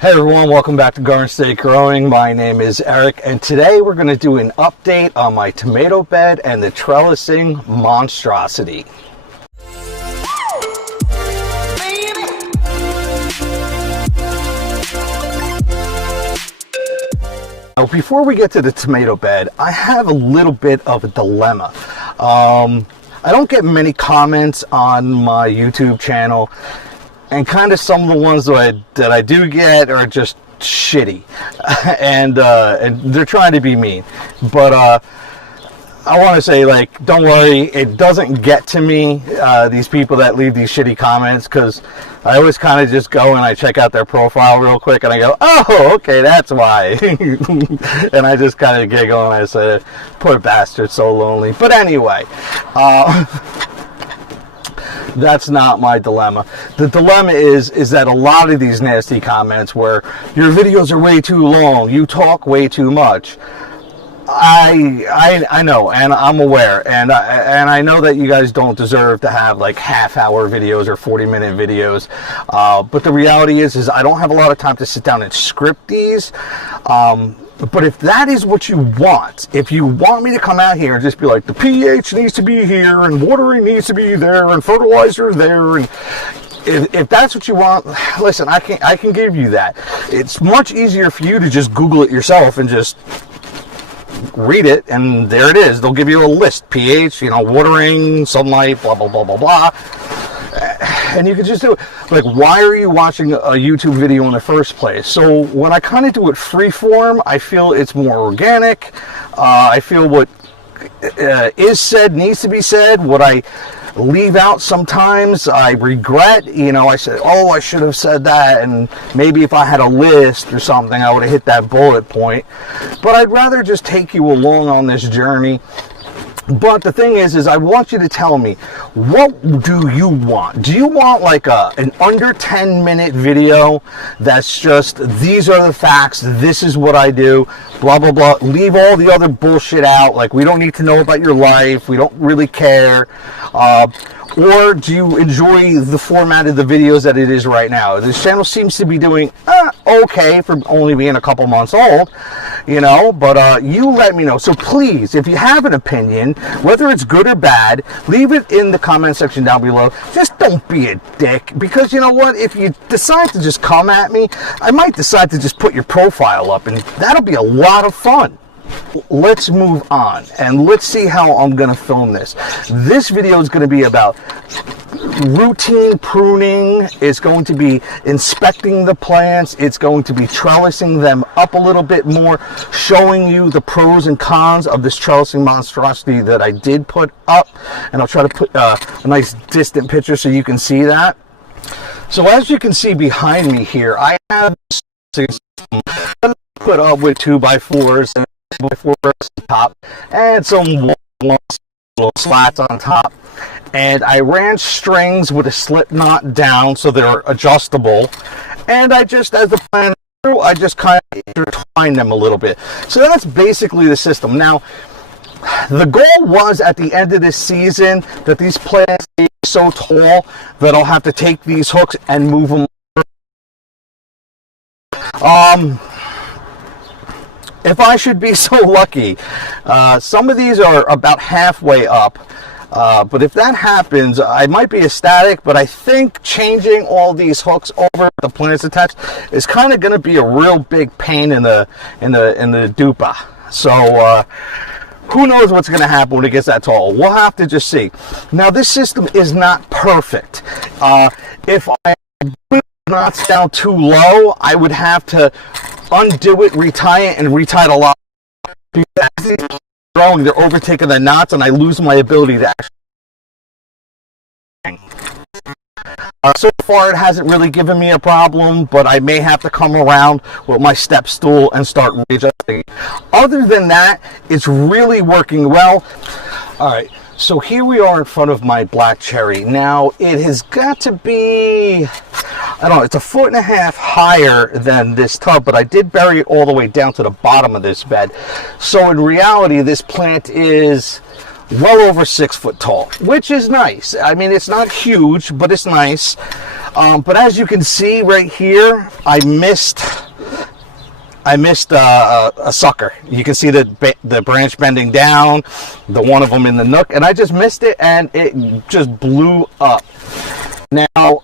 Hey everyone, welcome back to Gardenstategrowing. My name is Eric, and today we're going to do an update on my tomato bed and the trellising Monstrosity. Now, before we get to the tomato bed, I have a little bit of a dilemma. I don't get many comments on my YouTube channel, and kind of some of the ones that I do get are just shitty, and they're trying to be mean. But I want to say, like, don't worry, it doesn't get to me, these people that leave these shitty comments, because I always kind of just go and I check out their profile real quick and I go, oh, okay, that's why. And I just kind of giggle and I say, poor bastard, so lonely. But anyway, that's not my dilemma. The dilemma is that a lot of these nasty comments where your videos are way too long, you talk way too much. I know, and I'm aware, and I know that you guys don't deserve to have like half-hour videos or 40-minute videos, but the reality is I don't have a lot of time to sit down and script these. But if that is what you want, if you want me to come out here and just be like, the pH needs to be here, and watering needs to be there, and fertilizer there, and if that's what you want, listen, I can give you that. It's much easier for you to just Google it yourself and just read it, and there it is. They'll give you a list: pH, watering, sunlight, blah blah blah blah blah, and you can just do it. Like, why are you watching a YouTube video in the first place? So when I kind of do it freeform, I feel it's more organic. I feel what is said needs to be said. What I leave out sometimes I regret. I said, oh, I should have said that, and maybe if I had a list or something I would have hit that bullet point. But I'd rather just take you along on this journey. But the thing is I want you to tell me, what do you want? Do you want like an under 10-minute video that's just, these are the facts, this is what I do, blah, blah, blah. Leave all the other bullshit out. Like, we don't need to know about your life. We don't really care. Or do you enjoy the format of the videos that it is right now? This channel seems to be doing okay for only being a couple months old, but you let me know. So please, if you have an opinion, whether it's good or bad, leave it in the comment section down below. Just don't be a dick, because you know what? If you decide to just come at me, I might decide to just put your profile up, and that'll be a lot of fun. Let's move on, and let's see how I'm going to film this. This video is going to be about routine pruning. It's going to be inspecting the plants. It's going to be trellising them up a little bit more, showing you the pros and cons of this trellising monstrosity that I did put up. And I'll try to put a nice distant picture so you can see that. So as you can see behind me here, I have put up with 2x4s and 4 on top, and some little slats on top, and I ran strings with a slip knot down so they're adjustable, and I just, as the plant grew, I just kind of intertwined them a little bit. So that's basically the system. Now, the goal was at the end of this season that these plants are so tall that I'll have to take these hooks and move them. If I should be so lucky, some of these are about halfway up, but if that happens, I might be ecstatic. But I think changing all these hooks over the plants attached is kind of going to be a real big pain in the dupa. So who knows what's going to happen when it gets that tall? We'll have to just see. Now, this system is not perfect. If I put knots down too low, I would have to undo it, retie it, and retie it a lot. Because as they're growing, they're overtaking the knots, and I lose my ability to actually. So far, it hasn't really given me a problem, but I may have to come around with my step stool and start readjusting. Other than that, it's really working well. All right. So here we are in front of my black cherry. Now, it has got to be, I don't know, it's 1.5 feet higher than this tub, but I did bury it all the way down to the bottom of this bed. So in reality, this plant is well over 6 foot tall, which is nice. I mean, it's not huge, but it's nice. But as you can see right here, I missed a sucker. You can see the branch bending down, the one of them in the nook, and I just missed it, and it just blew up. Now,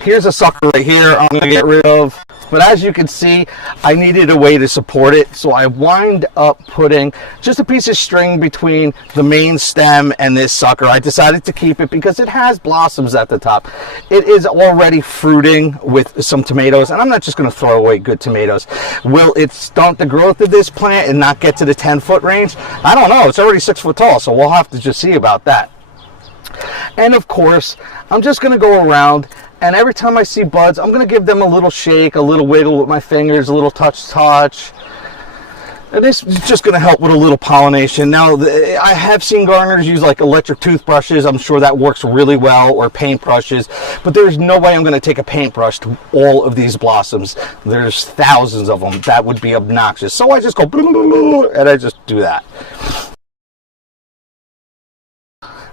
here's a sucker right here I'm going to get rid of. But as you can see, I needed a way to support it, so I wind up putting just a piece of string between the main stem and this sucker. I decided to keep it because it has blossoms at the top. It is already fruiting with some tomatoes, and I'm not just going to throw away good tomatoes. Will it stunt the growth of this plant and not get to the 10-foot range? I don't know. It's already 6 foot tall, so we'll have to just see about that. And of course, I'm just going to go around, and every time I see buds, I'm going to give them a little shake, a little wiggle with my fingers, a little touch. And this is just going to help with a little pollination. Now, I have seen gardeners use like electric toothbrushes. I'm sure that works really well, or paintbrushes. But there's no way I'm going to take a paintbrush to all of these blossoms. There's thousands of them. That would be obnoxious. So I just go, and I just do that.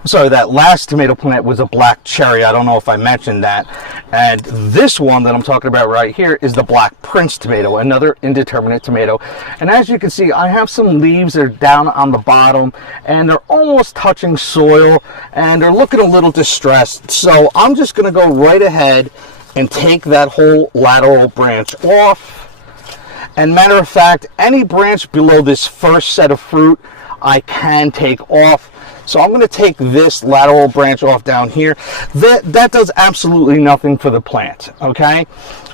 Sorry, that last tomato plant was a black cherry. I don't know if I mentioned that. And this one that I'm talking about right here is the Black Prince tomato, another indeterminate tomato. And as you can see, I have some leaves that are down on the bottom, and they're almost touching soil, and they're looking a little distressed. So I'm just going to go right ahead and take that whole lateral branch off. And matter of fact, any branch below this first set of fruit, I can take off. So I'm going to take this lateral branch off down here. That does absolutely nothing for the plant, okay?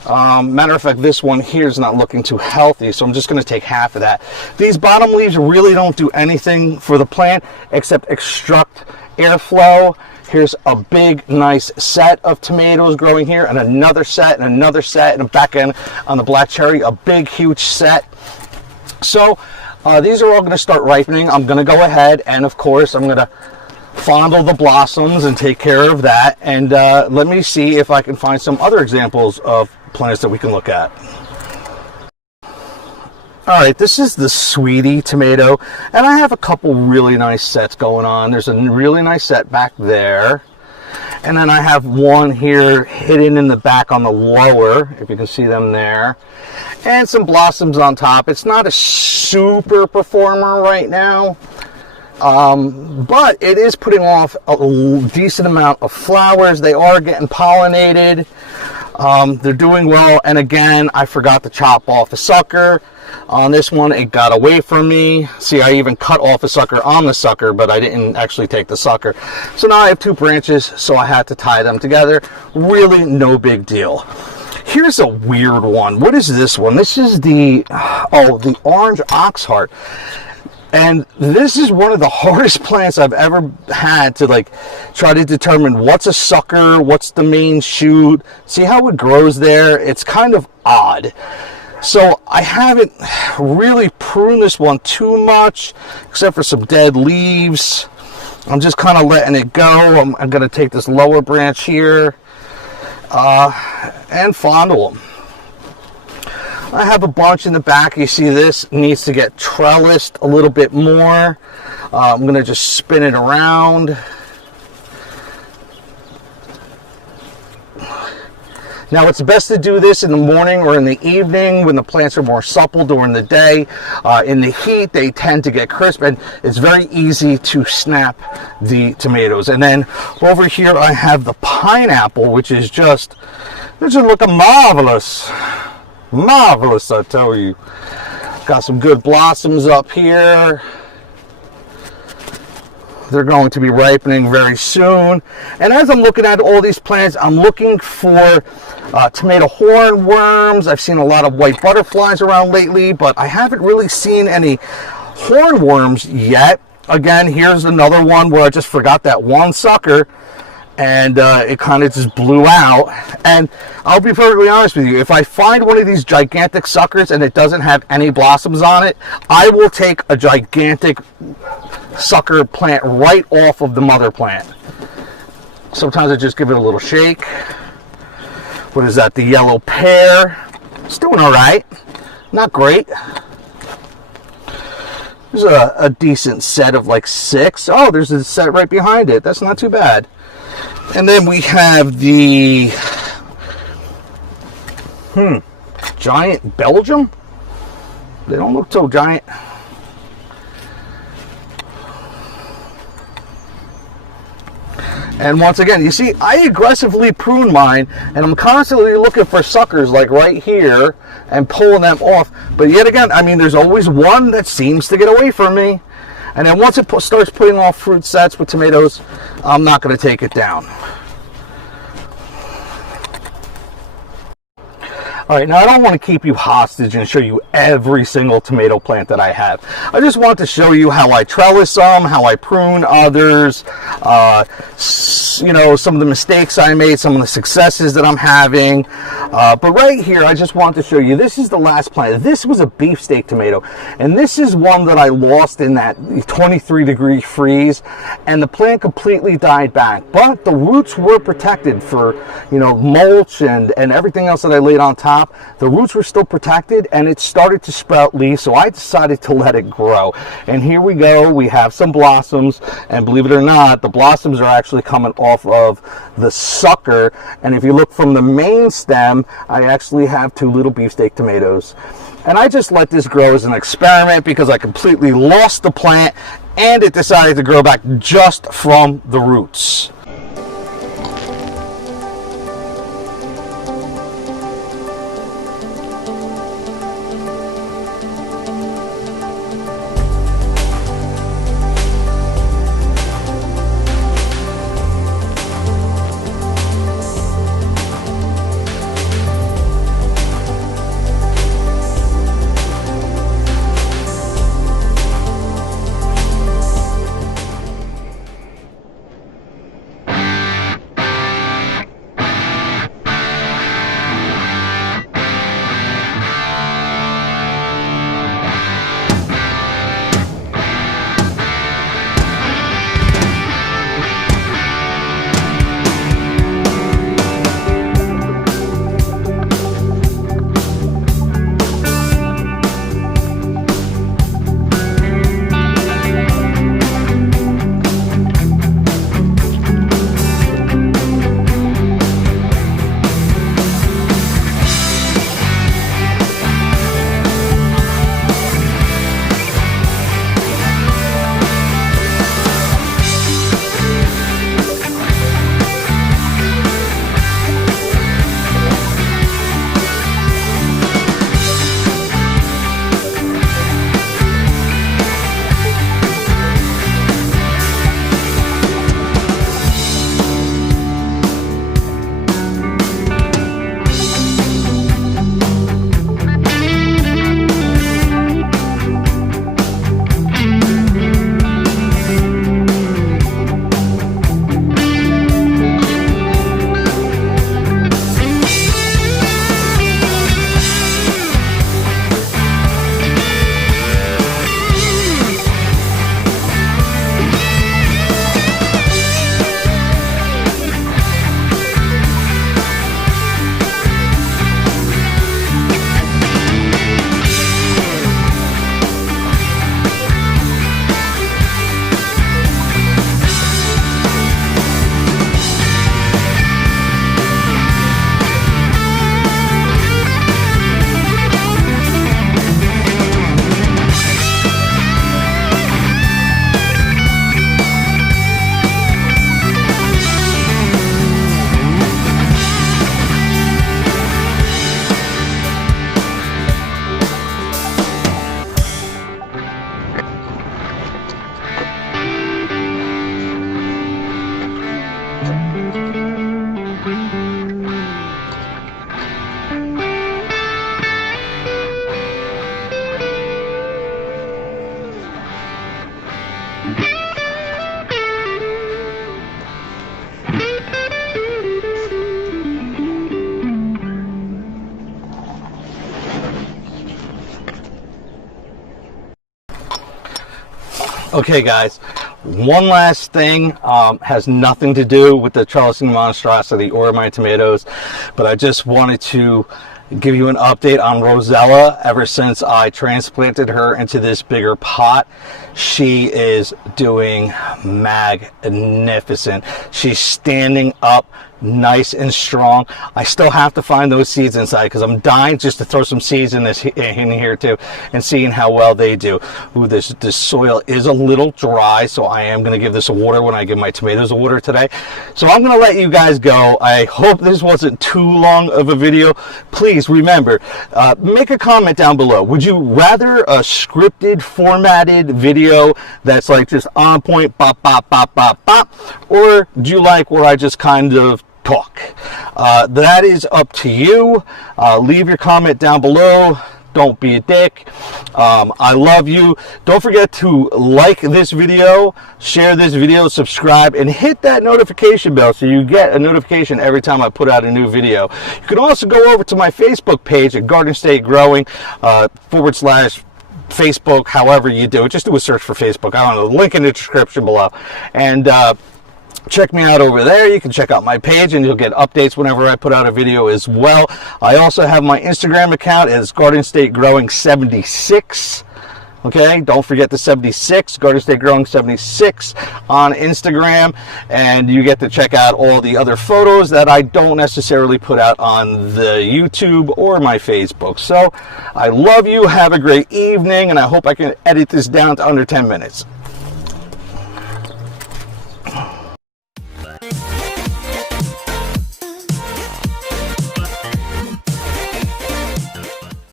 Matter of fact, this one here is not looking too healthy, so I'm just going to take half of that. These bottom leaves really don't do anything for the plant except obstruct airflow. Here's a big, nice set of tomatoes growing here, and another set, and back in on the black cherry, a big, huge set. So these are all going to start ripening. I'm going to go ahead and, of course, I'm going to fondle the blossoms and take care of that. And let me see if I can find some other examples of plants that we can look at. All right, this is the Sweetie tomato, and I have a couple really nice sets going on. There's a really nice set back there. And then I have one here hidden in the back on the lower, if you can see them there. And some blossoms on top. It's not a super performer right now, but it is putting off a decent amount of flowers. They are getting pollinated. They're doing well. And again, I forgot to chop off a sucker. On this one, it got away from me. See, I even cut off a sucker on the sucker, but I didn't actually take the sucker. So now I have two branches, so I had to tie them together. Really no big deal. Here's a weird one. What is this one? This is the orange oxheart. And this is one of the hardest plants I've ever had to like try to determine what's a sucker, what's the main shoot. See how it grows there? It's kind of odd. So I haven't really pruned this one too much, except for some dead leaves. I'm just kind of letting it go. I'm going to take this lower branch here and fondle them. I have a bunch in the back. You see this needs to get trellised a little bit more. I'm going to just spin it around. Now, it's best to do this in the morning or in the evening when the plants are more supple during the day. In the heat, they tend to get crisp, and it's very easy to snap the tomatoes. And then over here, I have the pineapple, which is just looking marvelous. Marvelous, I tell you. Got some good blossoms up here. They're going to be ripening very soon. And as I'm looking at all these plants, I'm looking for tomato hornworms. I've seen a lot of white butterflies around lately, but I haven't really seen any hornworms yet. Again, here's another one where I just forgot that one sucker, and it kind of just blew out. And I'll be perfectly honest with you, if I find one of these gigantic suckers and it doesn't have any blossoms on it, I will take a gigantic sucker plant right off of the mother plant. Sometimes I just give it a little shake. What is that? The yellow pear. It's doing all right. Not great. There's a decent set of like 6. Oh, there's a set right behind it. That's not too bad. And then we have the giant Belgium. They don't look so giant. And once again, you see, I aggressively prune mine, and I'm constantly looking for suckers like right here and pulling them off. But yet again, I mean, there's always one that seems to get away from me. And then once it starts putting off fruit sets with tomatoes, I'm not going to take it down. All right, now I don't want to keep you hostage and show you every single tomato plant that I have. I just want to show you how I trellis some, how I prune others, you know, some of the mistakes I made, some of the successes that I'm having. But right here, I just want to show you, this is the last plant. This was a beefsteak tomato, and this is one that I lost in that 23-degree freeze, and the plant completely died back. But the roots were protected for, you know, mulch and everything else that I laid on top. The roots were still protected, and it started to sprout leaves, so I decided to let it grow. And here we go, we have some blossoms, and believe it or not, the blossoms are actually coming off of the sucker. And if you look from the main stem, I actually have 2 little beefsteak tomatoes. And I just let this grow as an experiment because I completely lost the plant, and it decided to grow back just from the roots. Okay guys, One last thing, has nothing to do with the trellising monstrosity or my tomatoes, but I just wanted to give you an update on Rosella. Ever since I transplanted her into this bigger pot, she is doing magnificent. She's standing up nice and strong. I still have to find those seeds inside because I'm dying just to throw some seeds in here too and seeing how well they do. Ooh, this soil is a little dry, so I am going to give this a water when I give my tomatoes a water today. So I'm going to let you guys go. I hope this wasn't too long of a video. Please remember, make a comment down below. Would you rather a scripted, formatted video that's like just on point, bop, bop, bop, bop, bop, or do you like where I just kind of talk? That is up to you. Leave your comment down below. Don't be a dick. I love you. Don't forget to like this video, share this video, subscribe, and hit that notification bell so you get a notification every time I put out a new video. You can also go over to my Facebook page at Gardenstategrowing / Facebook, however you do it. Just do a search for Facebook. I don't know, link in the description below. And check me out over there. You can check out my page and you'll get updates whenever I put out a video as well. I also have my Instagram account. It's Gardenstategrowing 76. Okay, don't forget the 76, Gardenstategrowing 76 on Instagram, and you get to check out all the other photos that I don't necessarily put out on the YouTube or my Facebook. So I love you. Have a great evening, and I hope I can edit this down to under 10 minutes.